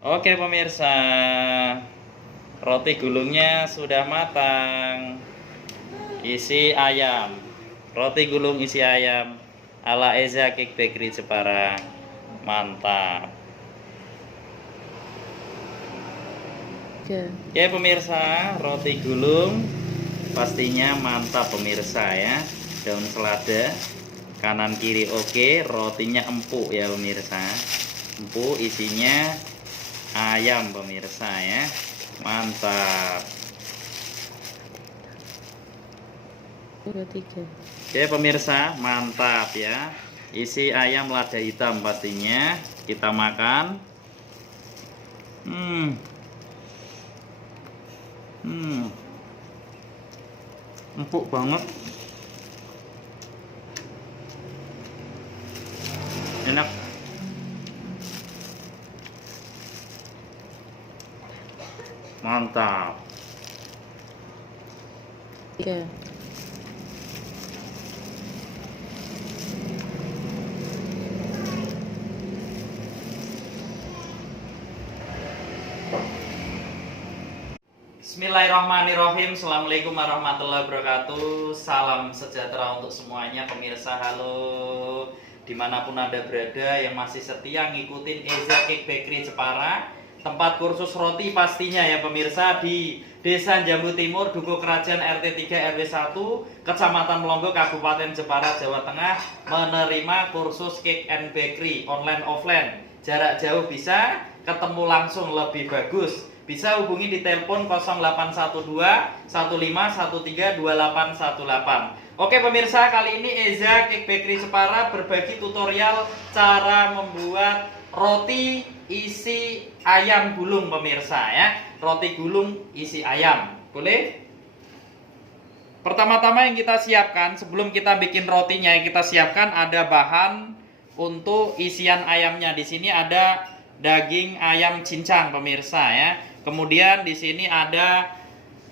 Oke pemirsa, roti gulungnya sudah matang. Isi ayam. Roti gulung isi ayam ala Eza Cake Bakery Jepara. Mantap. Oke pemirsa, roti gulung pastinya mantap pemirsa ya. Daun selada kanan kiri oke, rotinya empuk ya pemirsa. Empuk, isinya ayam pemirsa ya. Mantap. Oke pemirsa, mantap ya. Isi ayam lada hitam pastinya. Kita makan. Empuk banget. Enak. Mantap. Bismillahirrahmanirrahim. Assalamualaikum warahmatullahi wabarakatuh. Salam sejahtera untuk semuanya pemirsa. Halo, dimanapun anda berada yang masih setia ngikutin Eza Cake Bakery Jepara, tempat kursus roti pastinya ya pemirsa, di Desa Jambu Timur, Dukuh Kerajaan, RT 3 RW 1, Kecamatan Melongo, Kabupaten Jepara, Jawa Tengah, menerima kursus cake and bakery online offline. Jarak jauh bisa, ketemu langsung lebih bagus. Bisa hubungi di telepon 0812 1513 2818. Oke pemirsa, kali ini Eza Cake Bakery Jepara berbagi tutorial cara membuat roti isi ayam gulung pemirsa ya. Roti gulung isi ayam. Boleh? Pertama-tama yang kita siapkan sebelum kita bikin rotinya, yang kita siapkan ada bahan untuk isian ayamnya. Di sini ada daging ayam cincang pemirsa ya. Kemudian di sini ada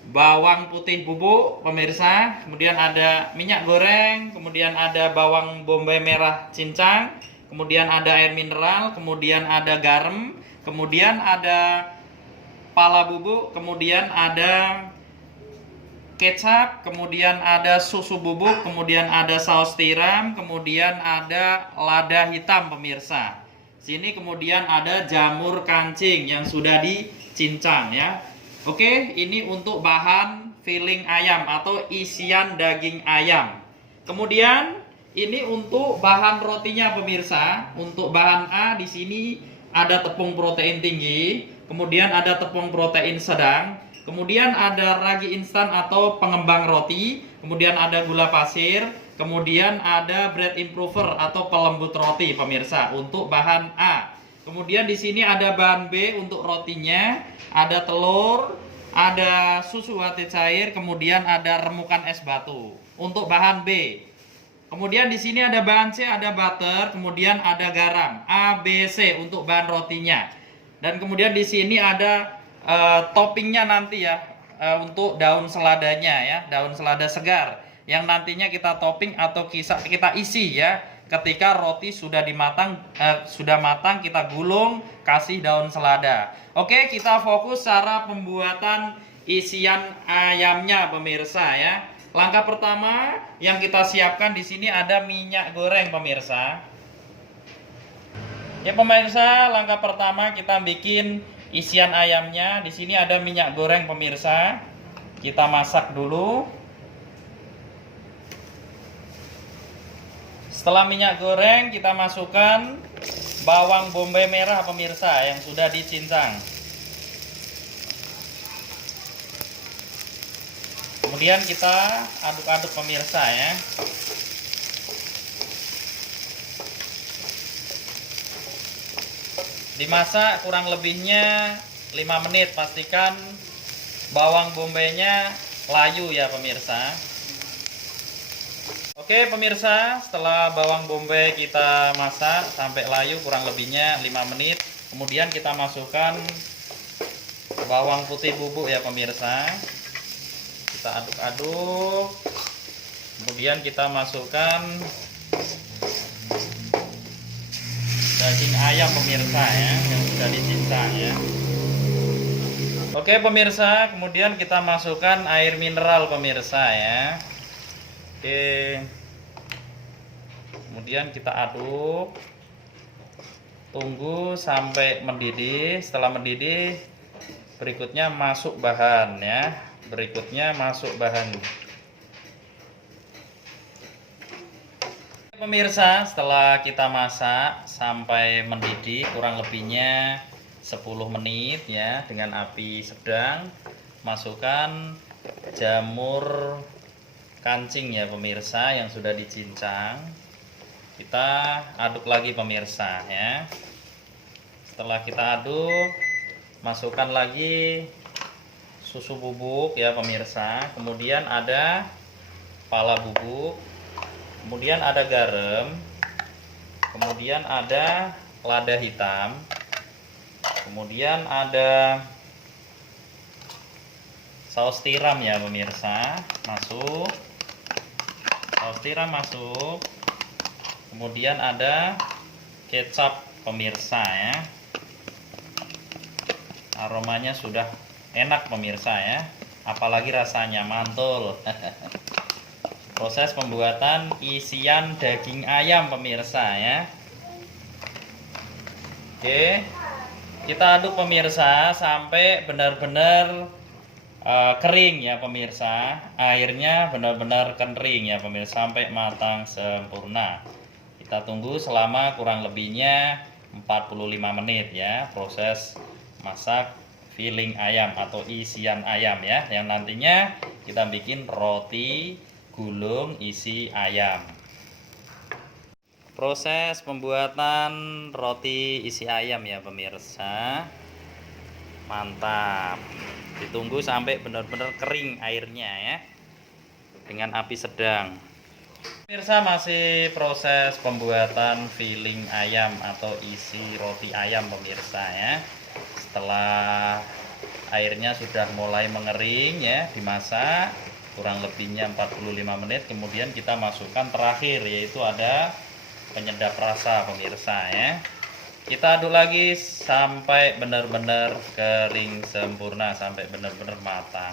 bawang putih bubuk pemirsa, kemudian ada minyak goreng, kemudian ada bawang bombay merah cincang, kemudian ada air mineral, kemudian ada garam, kemudian ada pala bubuk, kemudian ada kecap, kemudian ada susu bubuk, kemudian ada saus tiram, kemudian ada lada hitam pemirsa. Sini kemudian ada jamur kancing yang sudah dicincang ya. Oke, ini untuk bahan filling ayam atau isian daging ayam. Kemudian ini untuk bahan rotinya pemirsa. Untuk bahan A di sini ada tepung protein tinggi, kemudian ada tepung protein sedang, kemudian ada ragi instan atau pengembang roti, kemudian ada gula pasir, kemudian ada bread improver atau pelembut roti pemirsa untuk bahan A. Kemudian di sini ada bahan B untuk rotinya, ada telur, ada susu ate cair, kemudian ada remukan es batu untuk bahan B. Kemudian di sini ada bahan C, ada butter, kemudian ada garam, A, B, C untuk bahan rotinya. Dan kemudian di sini ada toppingnya nanti ya, untuk daun seladanya ya, daun selada segar yang nantinya kita topping atau kita isi ya. Ketika roti sudah matang kita gulung, kasih daun selada. Oke, kita fokus cara pembuatan isian ayamnya pemirsa ya. Langkah pertama yang kita siapkan di sini ada minyak goreng pemirsa. Ya pemirsa, langkah pertama kita bikin isian ayamnya. Di sini ada minyak goreng pemirsa. Kita masak dulu. Setelah minyak goreng kita masukkan bawang bombay merah pemirsa yang sudah dicincang. Kemudian kita aduk-aduk pemirsa ya. Dimasak kurang lebihnya 5 menit, pastikan bawang bombaynya layu ya pemirsa. Oke pemirsa, setelah bawang bombay kita masak sampai layu kurang lebihnya 5 menit, kemudian kita masukkan bawang putih bubuk ya pemirsa. Kita aduk-aduk. Kemudian kita masukkan daging ayam pemirsa ya, yang sudah dicincang ya. Oke pemirsa, kemudian kita masukkan air mineral pemirsa ya. Oke. Kemudian kita aduk. Tunggu sampai mendidih. Setelah mendidih, berikutnya masuk bahan ya. Berikutnya masuk bahan. Pemirsa, setelah kita masak sampai mendidih kurang lebihnya 10 menit ya dengan api sedang, masukkan jamur kancing ya pemirsa yang sudah dicincang. Kita aduk lagi pemirsa ya. Setelah kita aduk, masukkan lagi susu bubuk ya pemirsa. Kemudian ada pala bubuk. Kemudian ada garam, kemudian ada lada hitam, kemudian ada saus tiram ya pemirsa, masuk, saus tiram masuk, kemudian ada kecap pemirsa ya, aromanya sudah enak pemirsa ya, apalagi rasanya mantul. Proses pembuatan isian daging ayam pemirsa ya. Oke, kita aduk pemirsa sampai benar-benar kering ya pemirsa. Airnya benar-benar kering ya pemirsa sampai matang sempurna. Kita tunggu selama kurang lebihnya 45 menit ya, proses masak filling ayam atau isian ayam ya, yang nantinya kita bikin roti gulung isi ayam. Proses pembuatan roti isi ayam ya pemirsa. Mantap. Ditunggu sampai benar-benar kering airnya ya. Dengan api sedang. Pemirsa, masih proses pembuatan filling ayam atau isi roti ayam pemirsa ya. Setelah airnya sudah mulai mengering ya, dimasak kurang lebihnya 45 menit, kemudian kita masukkan terakhir yaitu ada penyedap rasa pemirsa ya. Kita aduk lagi sampai benar-benar kering sempurna, sampai benar-benar matang.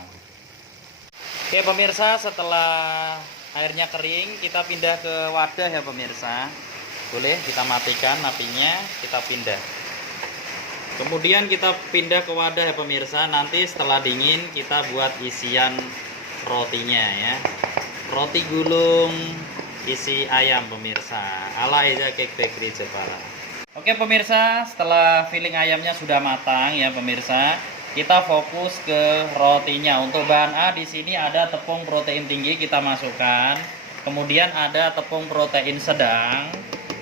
Oke pemirsa, setelah airnya kering kita pindah ke wadah ya pemirsa. Boleh kita matikan apinya, kita pindah. Kemudian kita pindah ke wadah ya pemirsa. Nanti setelah dingin kita buat isian rotinya ya, roti gulung isi ayam pemirsa ala Eza Cake Bakery Jepara. Oke pemirsa, setelah filling ayamnya sudah matang ya pemirsa, kita fokus ke rotinya. Untuk bahan A di sini ada tepung protein tinggi kita masukkan, kemudian ada tepung protein sedang,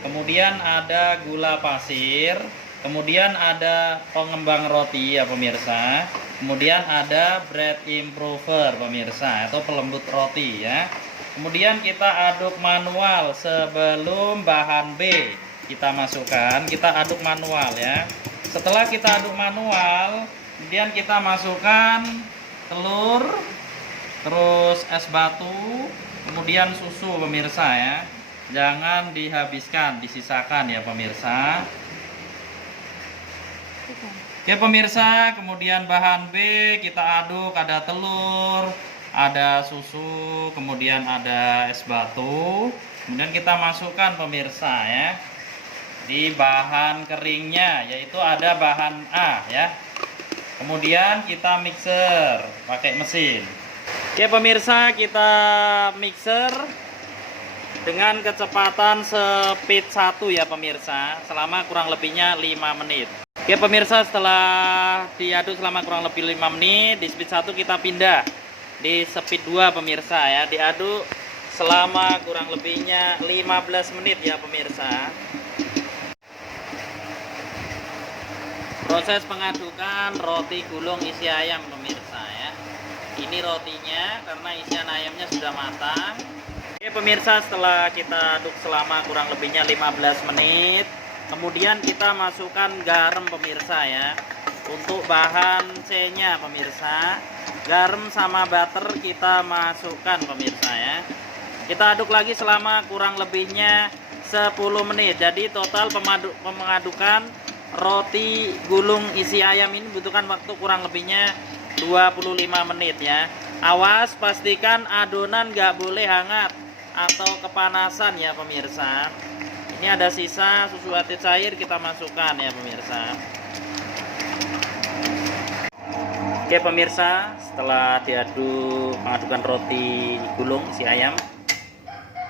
kemudian ada gula pasir, kemudian ada pengembang roti ya pemirsa. Kemudian ada bread improver pemirsa atau pelembut roti ya. Kemudian kita aduk manual sebelum bahan B kita masukkan. Kita aduk manual ya. Setelah kita aduk manual, kemudian kita masukkan telur, terus es batu, kemudian susu pemirsa ya. Jangan dihabiskan, disisakan ya pemirsa. Oke pemirsa, kemudian bahan B kita aduk, ada telur, ada susu, kemudian ada es batu. Kemudian kita masukkan pemirsa ya di bahan keringnya, yaitu ada bahan A ya. Kemudian kita mixer pakai mesin. Oke pemirsa, kita mixer dengan kecepatan speed 1 ya pemirsa, selama kurang lebihnya 5 menit. Oke pemirsa, setelah diaduk selama kurang lebih 5 menit, di speed 1 kita pindah di speed 2 pemirsa ya. Diaduk selama kurang lebihnya 15 menit ya pemirsa. Proses pengadukan roti gulung isi ayam pemirsa ya. Ini rotinya karena isian ayamnya sudah matang. Oke pemirsa, setelah kita aduk selama kurang lebihnya 15 menit, kemudian kita masukkan garam pemirsa ya. Untuk bahan C nya pemirsa, garam sama butter kita masukkan pemirsa ya. Kita aduk lagi selama kurang lebihnya 10 menit. Jadi total mengadukan roti gulung isi ayam ini butuhkan waktu kurang lebihnya 25 menit ya. Awas pastikan adonan nggak boleh hangat atau kepanasan ya pemirsa. Ini ada sisa susu ati cair, kita masukkan ya pemirsa. Oke pemirsa, setelah diaduk mengadukan roti gulung isi ayam,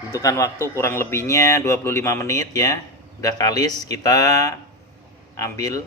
butuhkan waktu kurang lebihnya 25 menit ya. Udah kalis, kita ambil,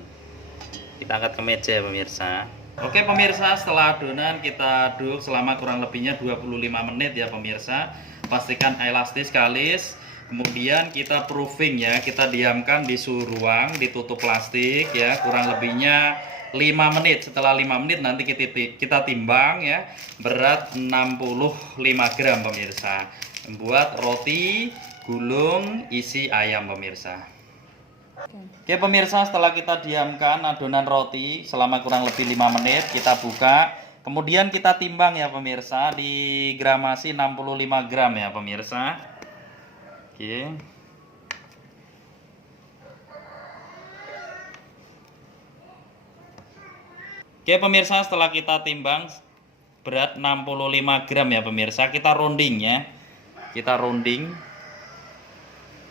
kita angkat ke meja ya pemirsa. Oke pemirsa, setelah adonan kita aduk selama kurang lebihnya 25 menit ya pemirsa. Pastikan elastis, kalis. Kemudian kita proofing ya, kita diamkan di suhu ruang, ditutup plastik ya, kurang lebihnya 5 menit. Setelah 5 menit nanti kita timbang ya, berat 65 gram pemirsa. Membuat roti gulung isi ayam pemirsa. Oke pemirsa, setelah kita diamkan adonan roti selama kurang lebih 5 menit, kita buka. Kemudian kita timbang ya pemirsa, di gramasi 65 gram ya pemirsa. Oke. Oke pemirsa, setelah kita timbang berat 65 gram ya pemirsa, kita rounding ya. Kita rounding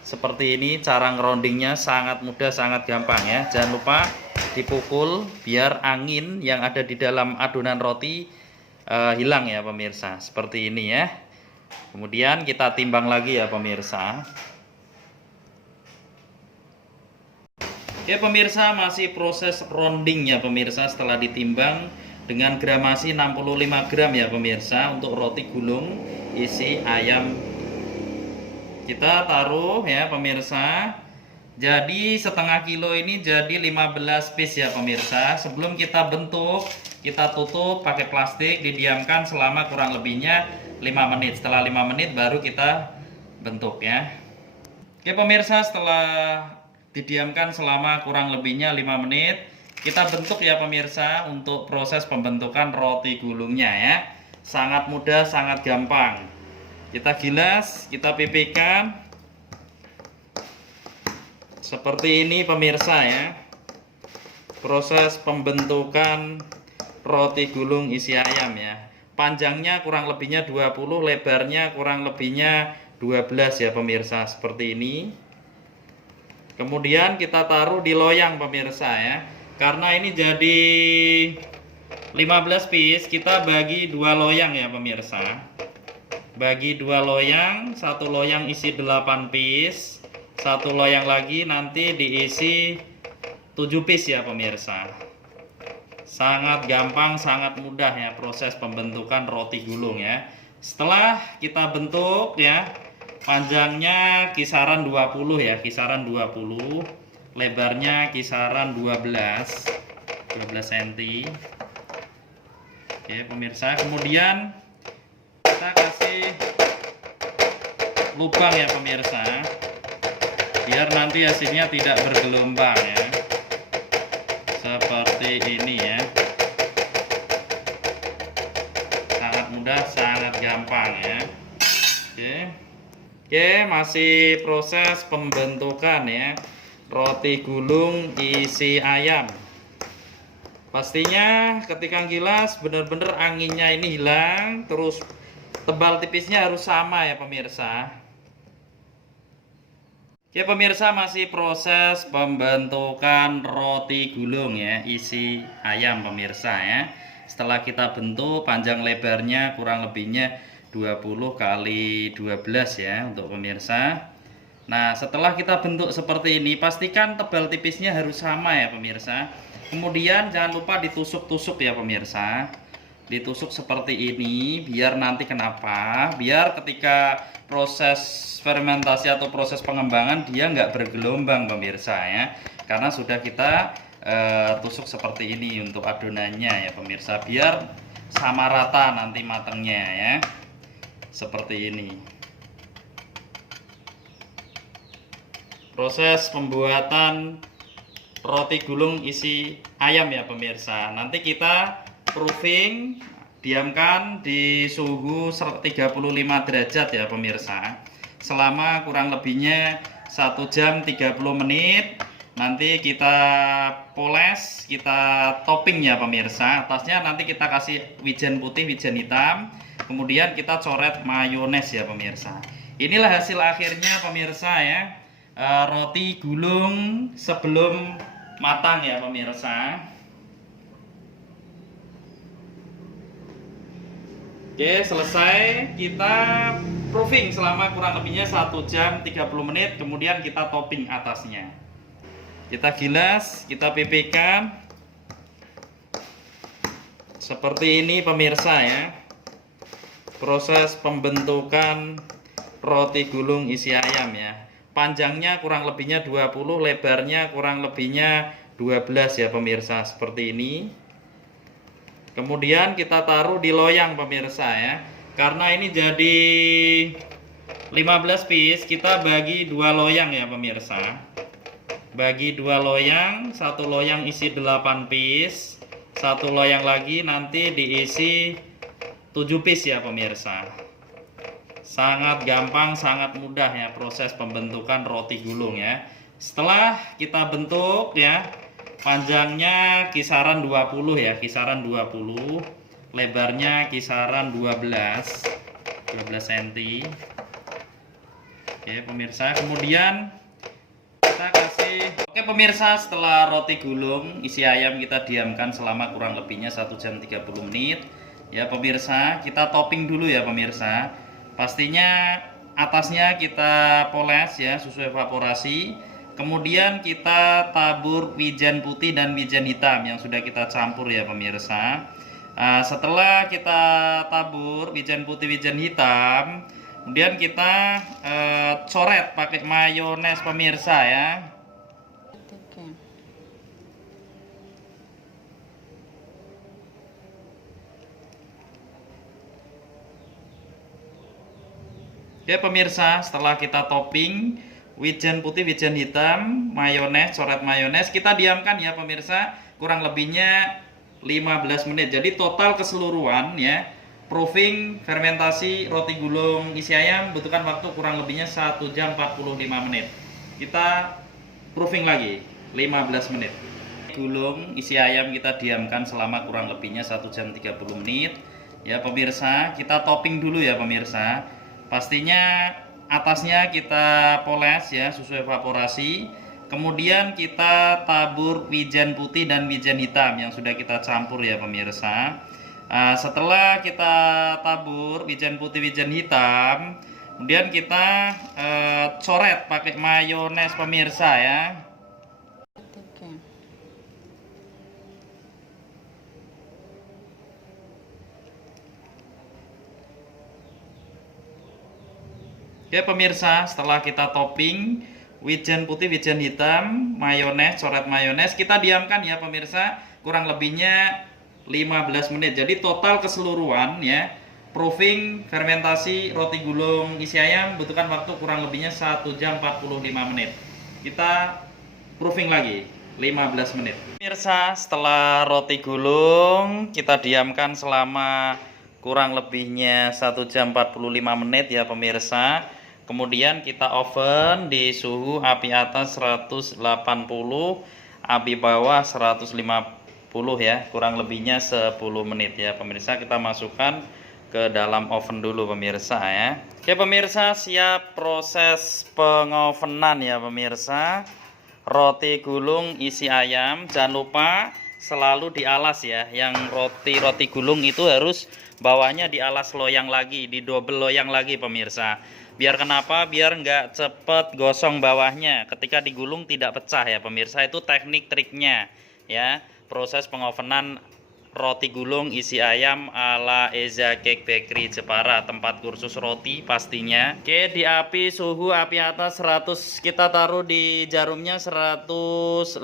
seperti ini. Cara ngerondingnya sangat mudah, sangat gampang ya. Jangan lupa dipukul biar angin yang ada di dalam adonan roti hilang ya pemirsa, seperti ini ya. Kemudian kita timbang lagi ya pemirsa. Oke pemirsa, masih proses rounding ya pemirsa. Setelah ditimbang dengan gramasi 65 gram ya pemirsa, untuk roti gulung isi ayam kita taruh ya pemirsa. Jadi setengah kilo ini jadi 15 piece ya pemirsa. Sebelum kita bentuk, kita tutup pakai plastik, didiamkan selama kurang lebihnya 5 menit. Setelah 5 menit baru kita bentuk ya. Oke pemirsa, setelah didiamkan selama kurang lebihnya 5 menit, kita bentuk ya pemirsa untuk proses pembentukan roti gulungnya ya. Sangat mudah, sangat gampang. Kita gilas, kita pipihkan seperti ini pemirsa ya. Proses pembentukan roti gulung isi ayam ya. Panjangnya kurang lebihnya 20, lebarnya kurang lebihnya 12 ya pemirsa, seperti ini. Kemudian kita taruh di loyang pemirsa ya. Karena ini jadi 15 piece, kita bagi 2 loyang ya pemirsa. Bagi 2 loyang, satu loyang isi 8 piece, satu loyang lagi nanti diisi 7 piece ya pemirsa. Sangat gampang, sangat mudah ya proses pembentukan roti gulung ya. Setelah kita bentuk ya, panjangnya kisaran 20 ya, kisaran 20, lebarnya kisaran 12 cm. Oke pemirsa, kemudian kita kasih lubang ya pemirsa, biar nanti hasilnya tidak bergelombang ya, seperti ini ya. Sangat mudah, sangat gampang ya. Oke, masih proses pembentukan ya roti gulung isi ayam. Pastinya ketika gilas benar-benar anginnya ini hilang, terus tebal tipisnya harus sama ya pemirsa. Oke pemirsa, masih proses pembentukan roti gulung ya isi ayam pemirsa ya. Setelah kita bentuk, panjang lebarnya kurang lebihnya 20 kali 12 ya untuk pemirsa. Nah setelah kita bentuk seperti ini, pastikan tebal tipisnya harus sama ya pemirsa. Kemudian jangan lupa ditusuk-tusuk ya pemirsa. Ditusuk seperti ini biar nanti kenapa? Biar ketika proses fermentasi atau proses pengembangan dia nggak bergelombang pemirsa ya. Karena sudah kita tusuk seperti ini untuk adonannya ya pemirsa, biar sama rata nanti matangnya ya. Seperti ini. Proses pembuatan roti gulung isi ayam ya pemirsa. Nanti kita proofing, diamkan di suhu 35 derajat ya pemirsa, selama kurang lebihnya 1 jam 30 menit. Nanti kita poles, kita topping ya pemirsa. Atasnya nanti kita kasih wijen putih, wijen hitam, kemudian kita coret mayones ya pemirsa. Inilah hasil akhirnya pemirsa ya, roti gulung sebelum matang ya pemirsa. Oke, selesai. Kita proofing selama kurang lebihnya 1 jam 30 menit, kemudian kita topping atasnya. Kita gilas, kita pipihkan seperti ini pemirsa ya, proses pembentukan roti gulung isi ayam ya. Panjangnya kurang lebihnya 20, lebarnya kurang lebihnya 12 ya pemirsa, seperti ini. Kemudian kita taruh di loyang pemirsa ya. Karena ini jadi 15 piece, kita bagi 2 loyang ya pemirsa. Bagi 2 loyang, 1 loyang isi 8 piece, 1 loyang lagi nanti diisi 7 piece ya pemirsa. Sangat gampang, sangat mudah ya proses pembentukan roti gulung ya. Setelah kita bentuk ya, panjangnya kisaran 20 ya, kisaran 20, lebarnya kisaran 12 cm. Oke pemirsa, kemudian kita kasih. Oke pemirsa, setelah roti gulung isi ayam kita diamkan selama kurang lebihnya 1 jam 30 menit ya pemirsa. Kita topping dulu ya pemirsa. Pastinya atasnya kita poles ya, susu evaporasi. Kemudian kita tabur wijen putih dan wijen hitam yang sudah kita campur ya pemirsa. Setelah kita tabur wijen putih, wijen hitam, kemudian kita coret pakai mayones pemirsa ya. Oke pemirsa, setelah kita topping wijen putih, wijen hitam, mayones, coret mayones, kita diamkan ya pemirsa kurang lebihnya 15 menit. Jadi total keseluruhan ya, proofing fermentasi roti gulung isi ayam butuhkan waktu kurang lebihnya 1 jam 45 menit. Kita proofing lagi 15 menit. Gulung isi ayam kita diamkan selama kurang lebihnya 1 jam 30 menit ya pemirsa. Kita topping dulu ya pemirsa. Pastinya atasnya kita poles ya, susu evaporasi. Kemudian kita tabur wijen putih dan wijen hitam yang sudah kita campur ya pemirsa. Setelah kita tabur wijen putih, wijen hitam, kemudian kita coret pakai mayones pemirsa ya. Oke pemirsa, setelah kita topping wijen putih, wijen hitam, mayones, coret mayones, kita diamkan ya pemirsa kurang lebihnya 15 menit. Jadi total keseluruhan ya, proofing fermentasi roti gulung isi ayam butuhkan waktu kurang lebihnya 1 jam 45 menit. Kita proofing lagi 15 menit. Pemirsa, setelah roti gulung kita diamkan selama kurang lebihnya 1 jam 45 menit ya pemirsa. Kemudian kita oven di suhu api atas 180, api bawah 150 ya, kurang lebihnya 10 menit ya pemirsa. Kita masukkan ke dalam oven dulu pemirsa ya. Oke pemirsa, siap proses pengovenan ya pemirsa. Roti gulung isi ayam, jangan lupa selalu dialas ya. Yang roti gulung itu harus bawahnya dialas loyang lagi, di double loyang lagi pemirsa. Biar kenapa? Biar nggak cepet gosong bawahnya. Ketika digulung tidak pecah ya pemirsa. Itu teknik triknya ya. Proses pengovenan roti gulung isi ayam ala Eza Cake Bakery Jepara, tempat kursus roti pastinya. Oke, di api suhu api atas 100, kita taruh di jarumnya 180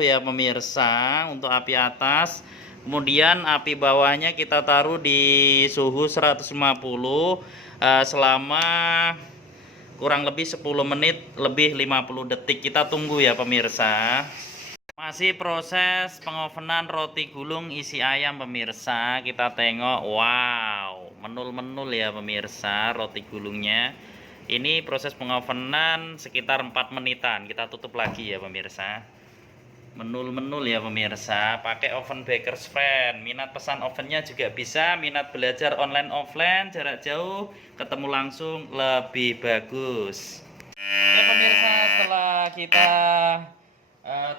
ya pemirsa untuk api atas. Kemudian api bawahnya kita taruh di suhu 150 selama kurang lebih 10 menit lebih 50 detik. Kita tunggu ya pemirsa. Masih proses pengovenan roti gulung isi ayam pemirsa. Kita tengok, wow, menul-menul ya pemirsa roti gulungnya. Ini proses pengovenan sekitar 4 menitan. Kita tutup lagi ya pemirsa. Menul-menul ya pemirsa. Pakai oven Baker's Friend. Minat pesan ovennya juga bisa. Minat belajar online offline jarak jauh, ketemu langsung lebih bagus. Oke pemirsa, setelah kita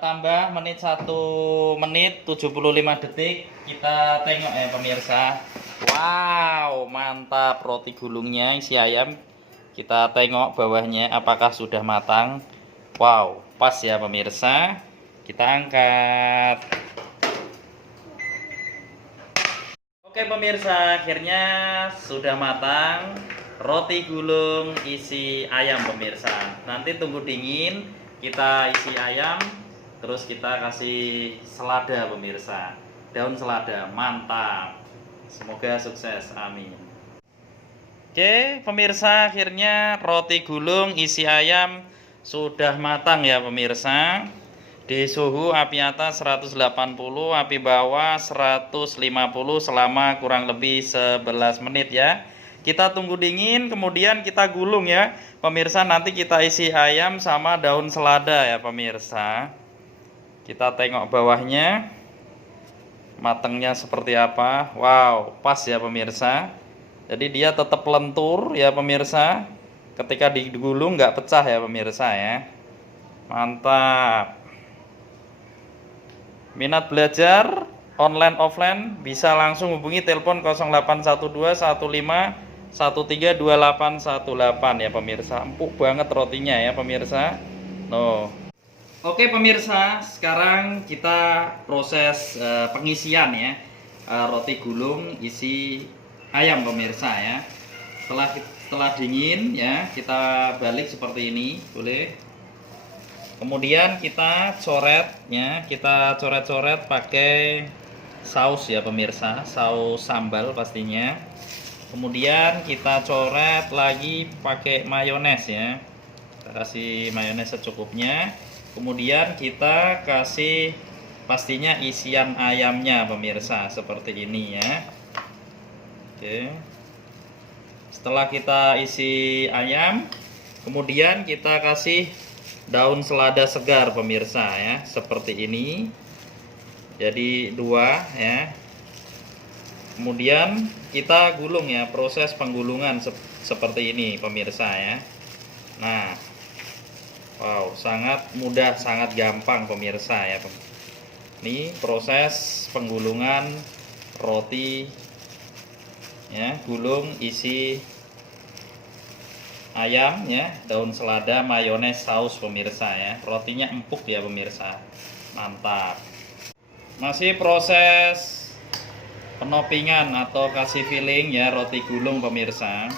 tambah menit 1 menit 75 detik, kita tengok ya pemirsa. Wow, mantap roti gulungnya isi ayam. Kita tengok bawahnya apakah sudah matang. Wow, pas ya pemirsa. Kita angkat. Oke pemirsa, akhirnya sudah matang roti gulung isi ayam pemirsa. Nanti tunggu dingin, kita isi ayam, terus kita kasih selada pemirsa. Daun selada, mantap. Semoga sukses, amin. Oke pemirsa, akhirnya roti gulung isi ayam sudah matang ya pemirsa. Di suhu api atas 180, api bawah 150 selama kurang lebih 11 menit ya. Kita tunggu dingin, kemudian kita gulung ya pemirsa. Nanti kita isi ayam sama daun selada ya pemirsa. Kita tengok bawahnya matangnya seperti apa. Wow, pas ya pemirsa. Jadi dia tetap lentur ya pemirsa. Ketika digulung nggak pecah ya pemirsa ya. Mantap. Minat belajar online offline bisa langsung hubungi telepon 0812 15 132818 ya pemirsa. Empuk banget rotinya ya pemirsa. Oke pemirsa, sekarang kita proses pengisian ya roti gulung isi ayam pemirsa ya. Setelah dingin ya, kita balik seperti ini, boleh. Kemudian kita coret ya, kita coret-coret pakai saus ya pemirsa, saus sambal pastinya. Kemudian kita coret lagi pakai mayones ya. Kita kasih mayones secukupnya. Kemudian kita kasih pastinya isian ayamnya pemirsa seperti ini ya. Oke. Setelah kita isi ayam, kemudian kita kasih daun selada segar pemirsa ya, seperti ini. Jadi 2 ya. Kemudian kita gulung ya, proses penggulungan seperti ini pemirsa ya. Nah, wow, sangat mudah, sangat gampang pemirsa ya. Ini proses penggulungan roti ya, gulung isi ayam ya, daun selada, mayones, saus pemirsa ya. Rotinya empuk ya pemirsa. Mantap. Masih proses penopingan atau kasih filling ya roti gulung pemirsa.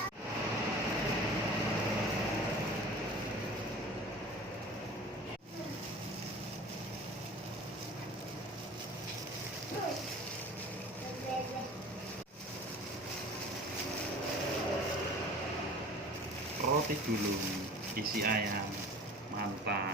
Roti gulung isi ayam, mantap.